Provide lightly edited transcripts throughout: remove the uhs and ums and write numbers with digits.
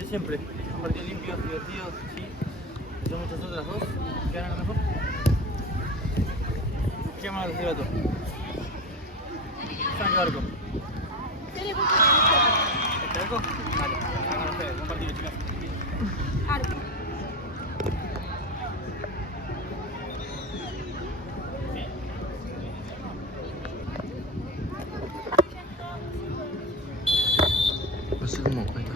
de siempre. Un partido limpio, divertido, sí. Yo muchas otras dos. ¿Qué ganan a lo mejor? ¿Qué más recibe a todo? Frank Barco. ¿Este arco? Vale, hagan ustedes. Un partido, chicas. Arco. Así como, ahí está.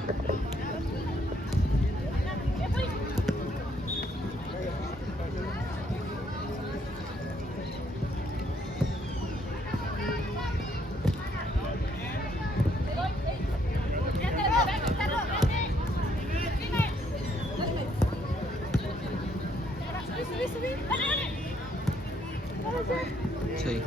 Sí.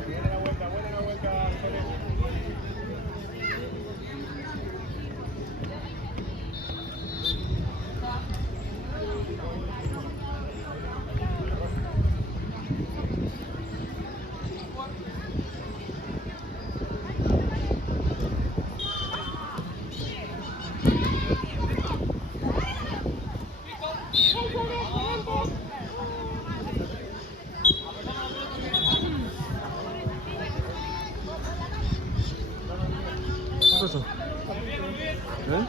¿Qué pasó? ¿Eh?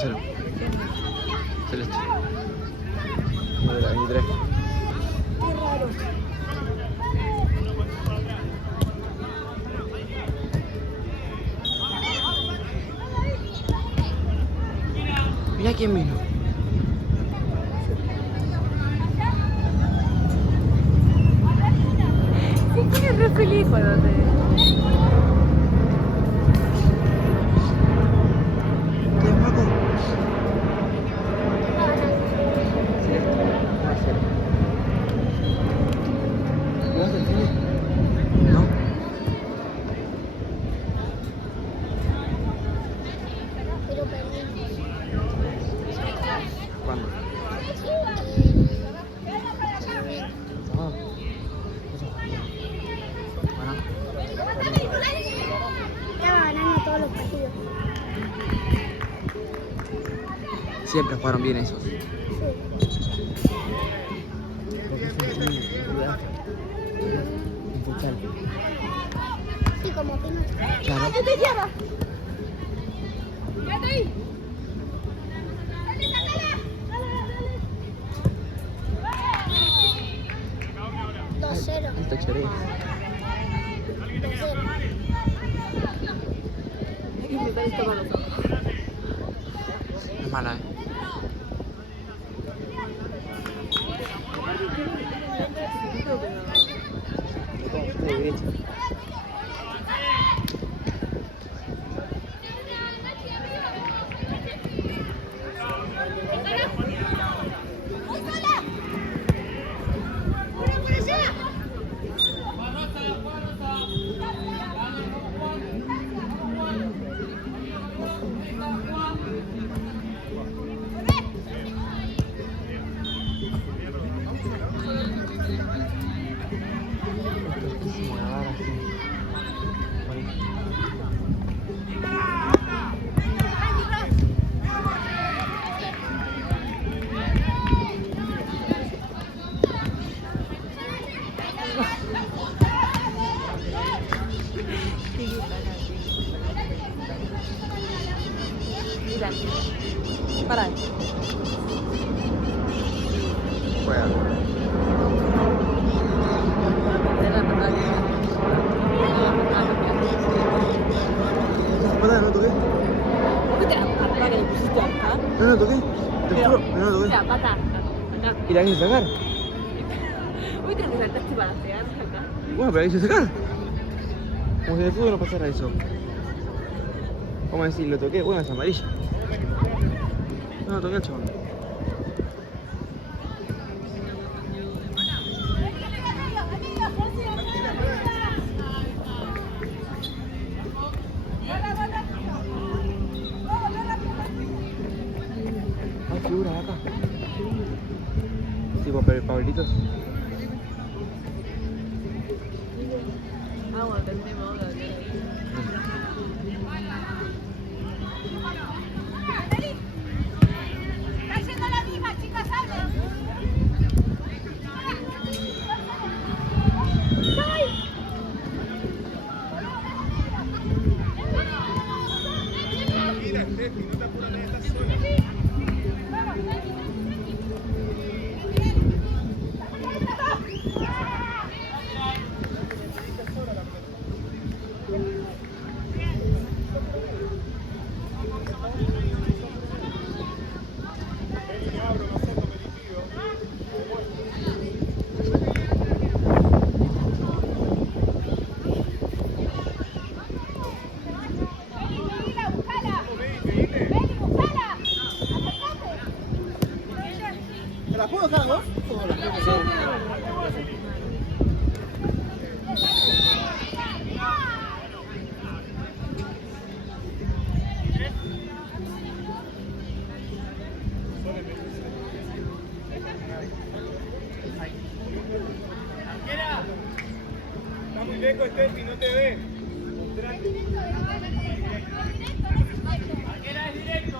1-0. Celeste. Vale, la 23. Qué raro. Mira quién vino. Sí, que es re feliz cuando te... ¿Qué es Paco? Celeste. 1-0. ¿Jugaste el fútbol? No. Pero perdimos. ¿Cuándo? Ah. Bueno. Estaba ganando todos los partidos. Siempre jugaron bien esos. Sí. Sí, como Pinocho. Claro. ¡No te llevas! ¡Quédate ahí! 2-0. Alta Xerez. 2-0. Hay que intentar esto con los ojos. Es mala, Mira. Para. Juega. Pará, no toqué. ¿Viste la pata que le pusiste acá? No toqué. Te Pero, juro, no toqué. la pata acá. ¿Y la quise sacar? ¿Viste que saltaste para pegar acá? Bueno, pero la quise sacar. Como si en el fútbol no pasara eso. Vamos a decir, lo toqué. Bueno, es amarilla. No toqué al chaval. Hay figuras acá. Tipo Pablitos. Ah, bueno, terminemos de ver. ¿La puedo dejar a vos? ¿O la creo que sí? Está muy lejos, Steffi, no te ve. Arquera es directo.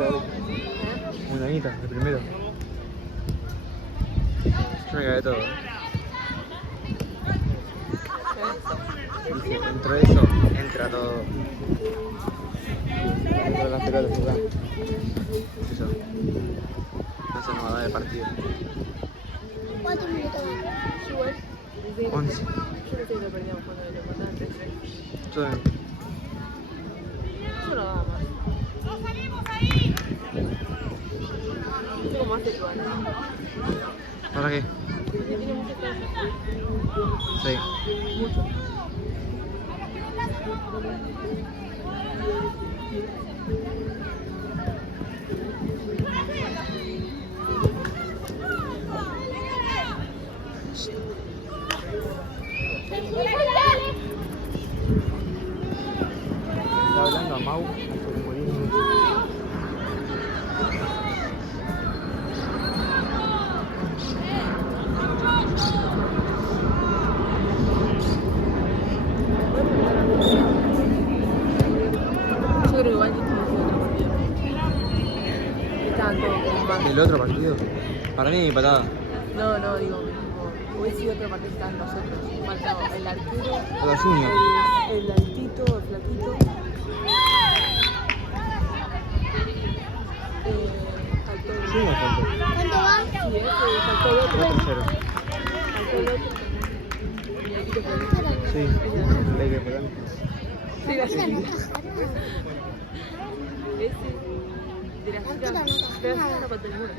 montañita hoy. Montañita, el primero. Yo me cagué de todo. Dice, dentro de eso, entra todo. Entra las pelotas acá. Eso. Eso no va a dar el partido. ¿Cuántos minutos van? Igual. 11. Yo no sé si lo perdíamos cuando lo importante. Yo también. Yo no daba más. No sé cómo hace tu alma. ¿Para qué? Porque tiene mucho peso. Sí. Mucho. Está hablando a Mau. Yo creo que igual que otro partido. Estaban todos como más. El otro partido. Para mí, patada. No, no, digo, tipo, hubiese sido otro partido que estaban nosotros. Faltaba el arquero, Los Junior. el altito, el flaquito. Faltó el... Junior faltó. ¿Cuánto van? Sí, faltó el otro. 4-0. Faltó el otro. Y el altito flaquito. Sí. El Lakers por delante. Sí, la Mira, no sí. caja nada. Ese de las chicas, pero así no faltó ninguno.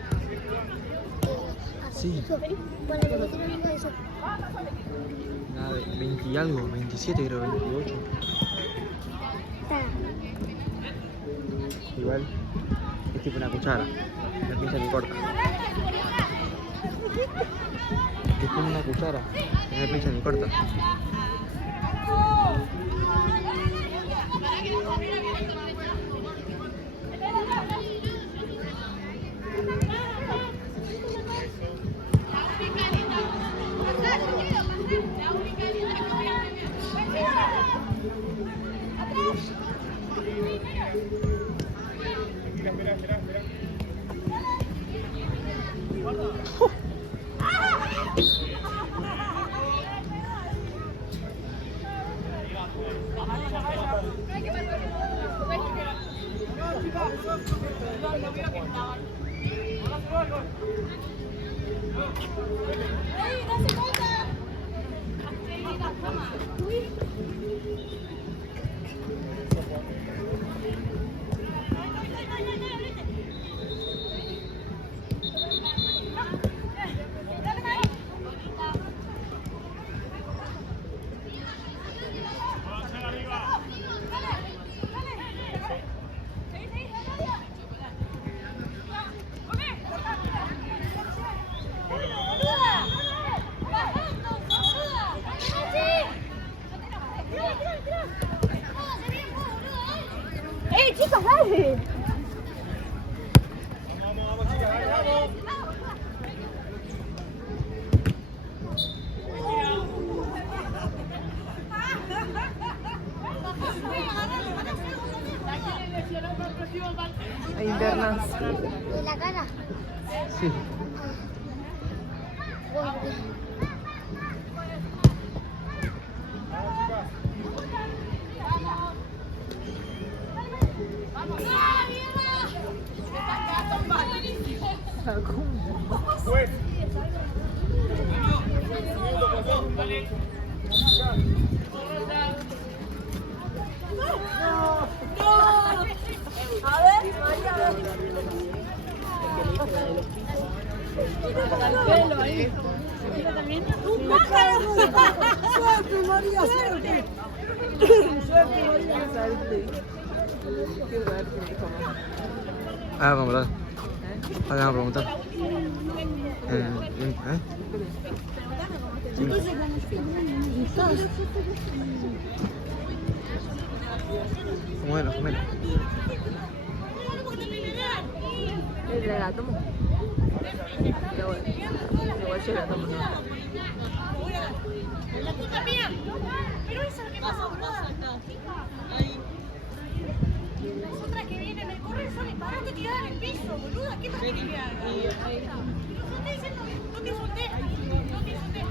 Sí. Bueno, le metieron algo de eso. Nada, 20 y algo, 27 creo, 28. Está. Igual, es tipo una cuchara. La pincha ni corta. Es como una cuchara. No me pincha ni corta. ¡Ey, chicos, dale! Vamos, chicas, dale, vamos. Hay internas. ¿De la cara? Sí. Bueno, Pues. ¡Suerte, María, suerte! ¡Suerte, María! Quiero saber qué me dijo mamá. Ah, vamos a preguntar. Ahora vamos a preguntar. Sí. Bueno, comelo. ¿La tomo? Pero bueno, igual yo la tomo. La puta mía. Pero eso es lo que pasó, boludo. Las otras que vienen a correr son parate tirada en el piso, boluda. ¿Qué más querés que haga? No te diciendo, no te insulté. No te insulté.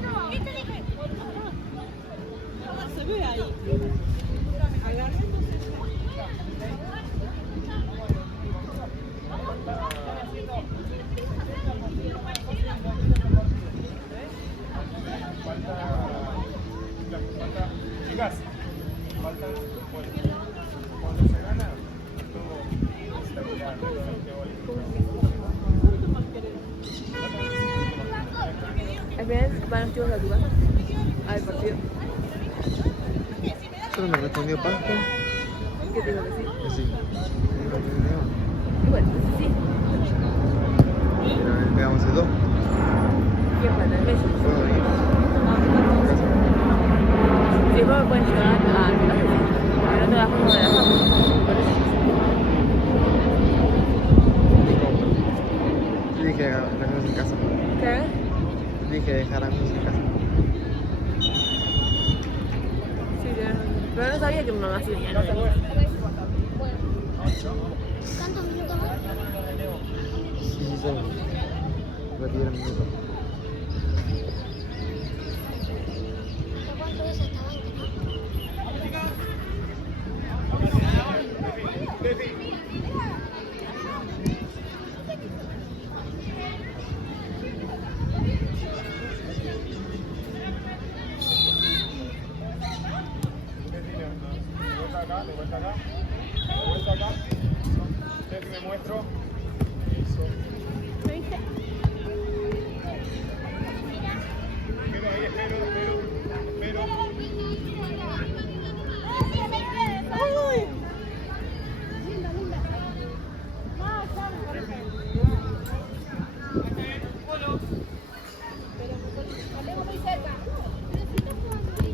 No. ¿Qué te dije? Se ve ahí. Chicas, falta, bueno, cuando se gana, todo estabilidad, Al final van los chicos a tu casa. Al partido. Solo me respondió Pascua. ¿Qué te digo que sí? Que sí. No respondió. Y bueno, sí. Pero le pegamos el 2. ¿Quién falta? ¿El Messi? Todo bien. Si después me pueden llevar a tu casa, sí. Pero no te das cuenta de la fama. Por eso. Yo dije dejar las cosas en casa. ¿Qué? Yo dije dejar las cosas en casa. Sí, pero no sabía que mi mamá sí venía. ¿Cuántos minutos más? Sí, solo. Retira el minuto. ¿Cuánto es hasta 20, no? de vuelta acá, de vuelta acá. Ustedes me muestro. Eso. Quedo ahí, espero.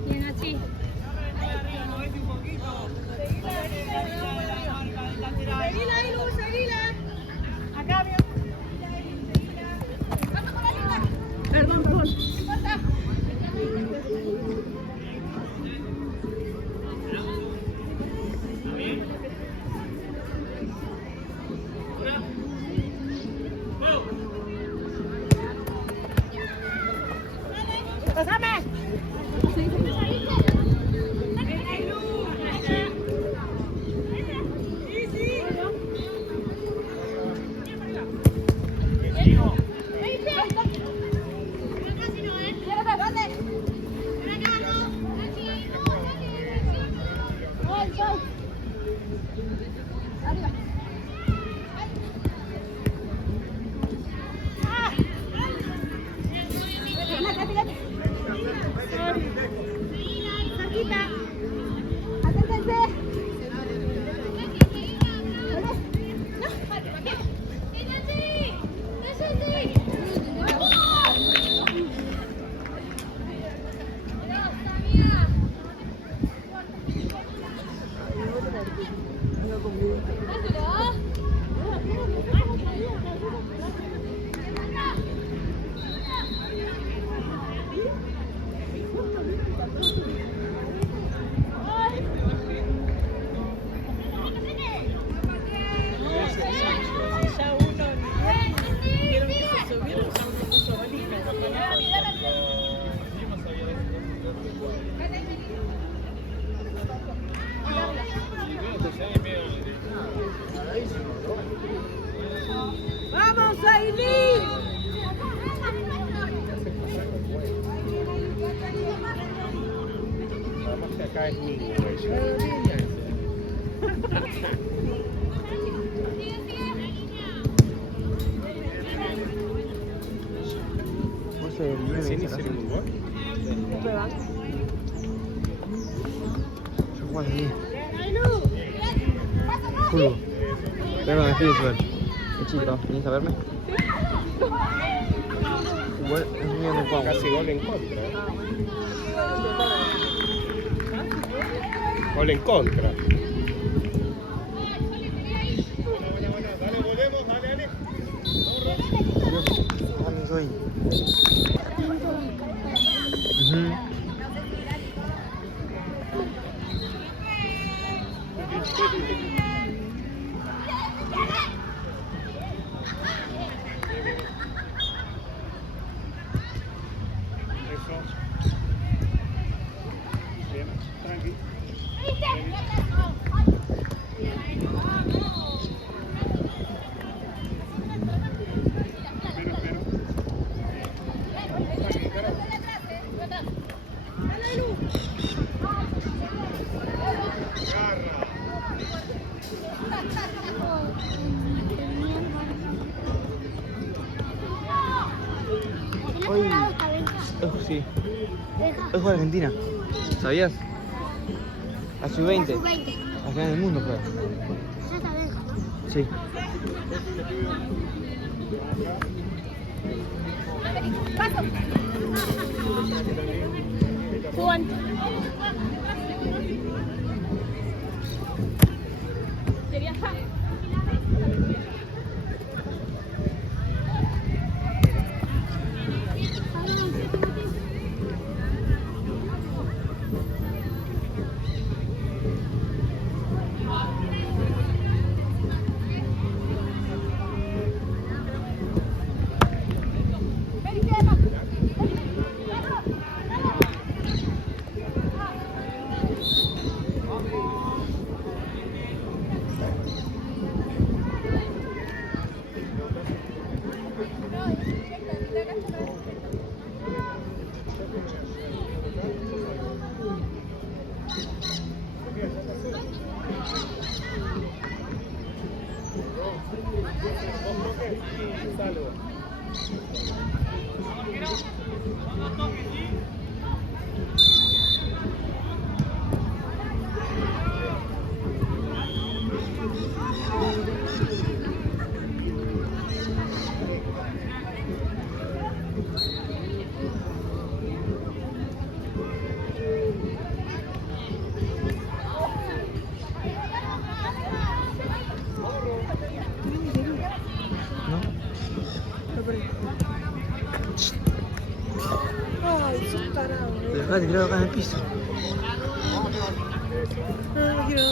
Bien, así. Seguila ahí, Luz, seguila. Acá, bien. Perdón. ¡Pásame! ¡Vamos, Aileen! Además que acá es niño ella. ¿Vos sos el ¿Sí, niño ni de se esa le jugó? Yo juego así. Julio. Vengo de Philipsburg. Es chico, ¿venís a verme? Bueno, es un niño de juego. Casi gol en contra. Gol en contra. Dale, volvemos, dale. Yo también soy. Eso. Bien, tranqui. Espero. Tranqui, carajo. Garra. Hoy- Esta venga. Sí. Deja. Hoy juega Argentina. ¿Sabías? La sub-20. La sub-20. La final del mundo juega. Ya está Benja, ¿no? Sí. Juan. Salvo. ¿No? Ay, sos tarado. Pero acá te creo acá en el piso. No quiero.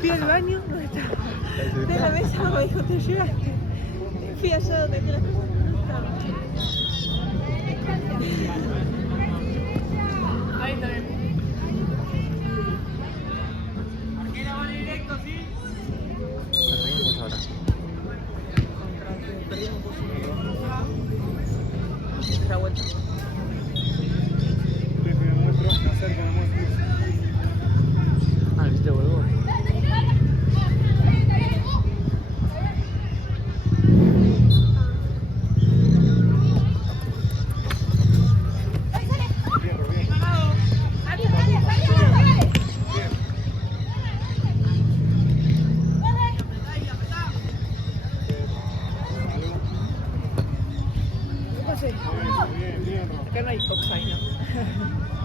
Fui al baño, no estaba. De la mesa me dijo, te llegaste. Fui allá donde te las cosas no estaban. Ahí está bien. Perdimos ahora. Perdimos otra vuelta. Me muestro, me acerco, me muestro. Ah, ¿viste el huevo? Fierro, bien. ¿Qué pasé? Bien, bien, Ro. Acá no hay offside, ¿no?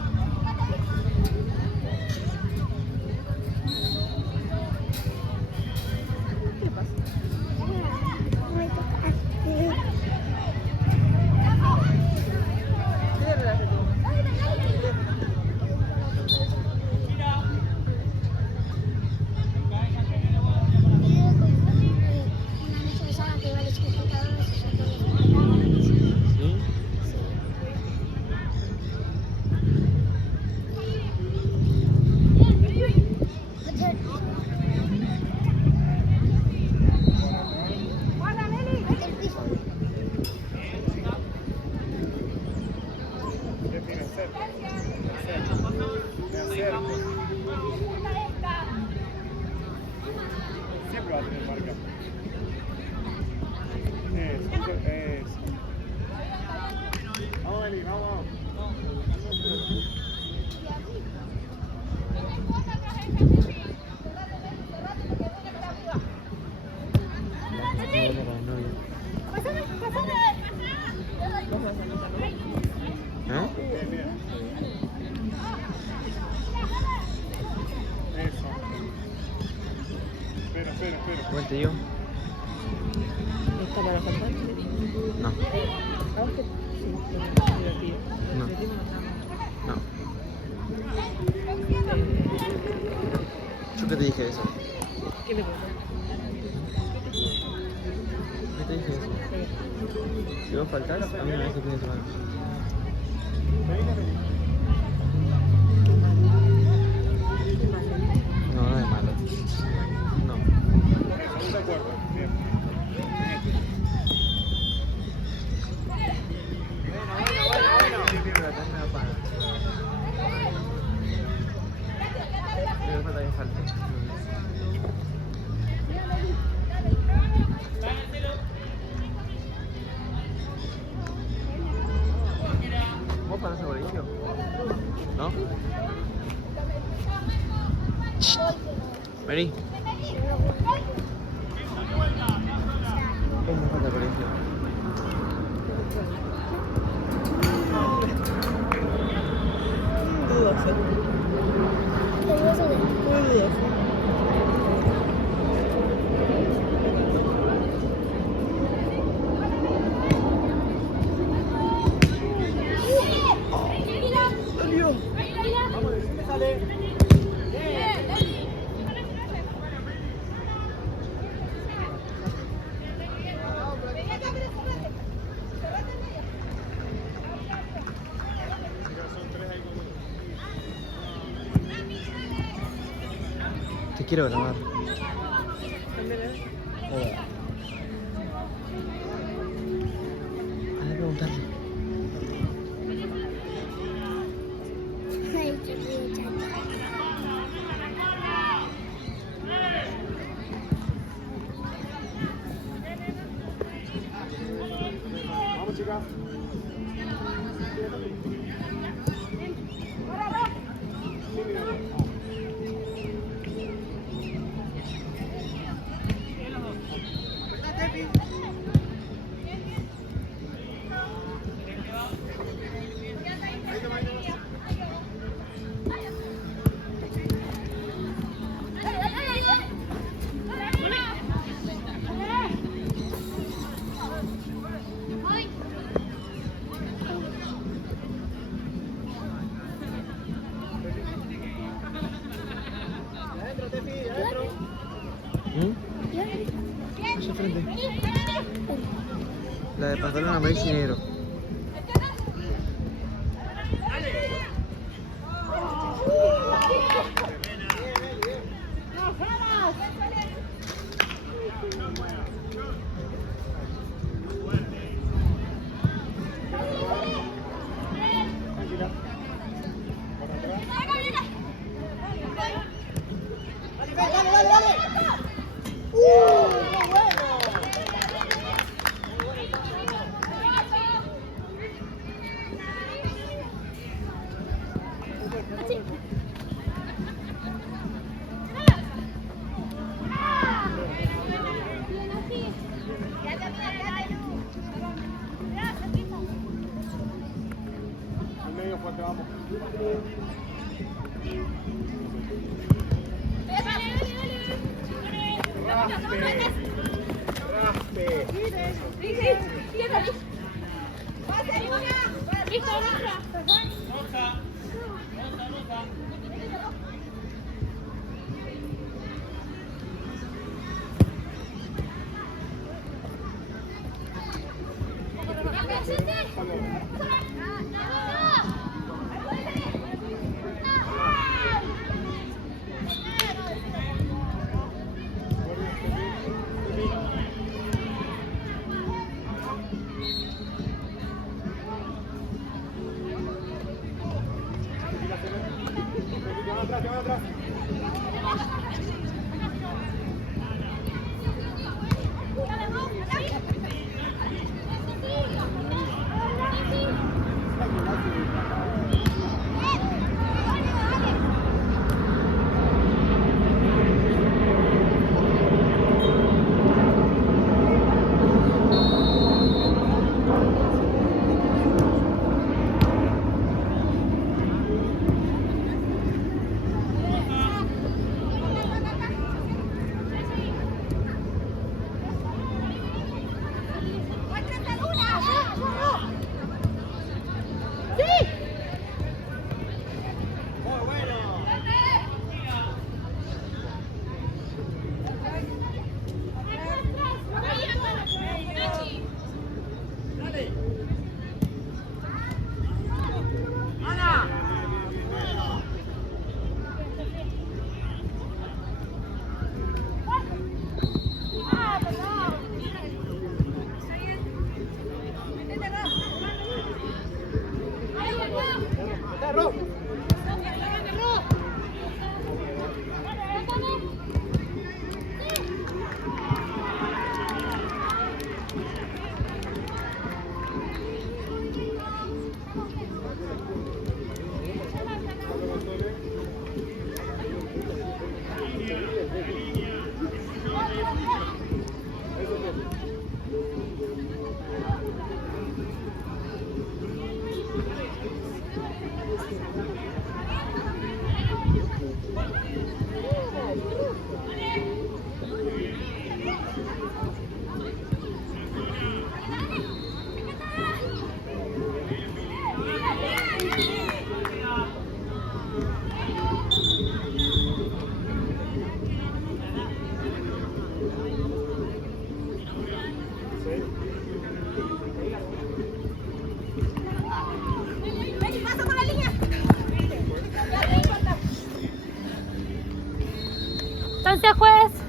¿Qué pasa? Me tocaste. ¿Qué relaje tú? Una noche de sábado que iba a los computadores y yo todo. ¿Sí? El piso. Bien, me acerco. Me acerco. Siempre va a tener marca. Eso. Vamos, Eli, vamos. ¿Eh? Bien, bien. Eso. Espera. Cuente yo. ¿Está para faltar? No. ¿A vos qué? Sí, pero es divertido. No. Divertido, No. ¿Por qué te dije eso? ¿Qué le pasa? ¿Qué te dije eso? Si vos faltás, a mí me hace fin de semana. No, no es malo. No. Estamos de acuerdo. Bien. ¿Vos parás al colegio? ¿No? Vení. ¿Cómo falta el colegio? Dudoso. Muy dudoso. Te quiero grabar. A ver, preguntarle. Ay, qué muchacha. Vamos, chicas. Hacia frente. La de pantalón amarillo y negro. Tranquila. Por atrás. Al medio fuerte, vamos. Te van atrás. Entonces, juez.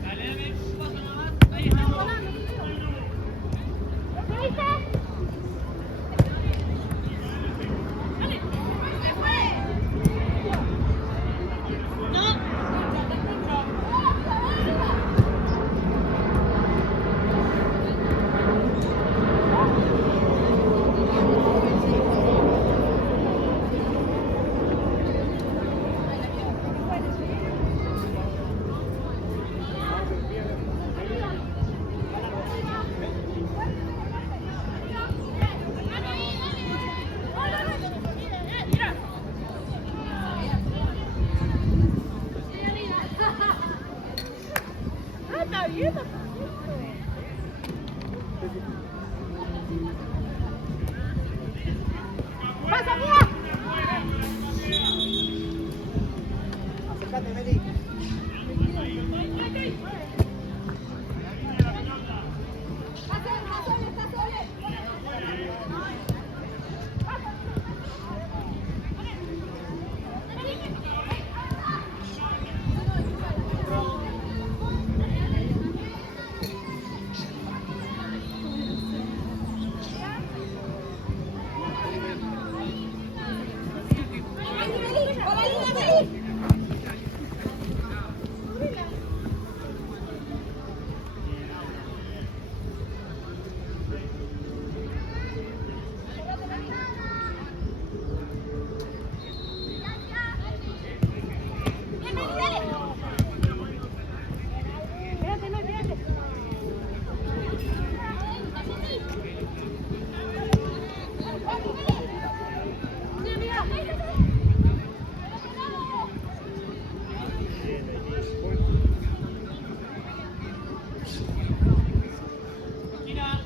Mira,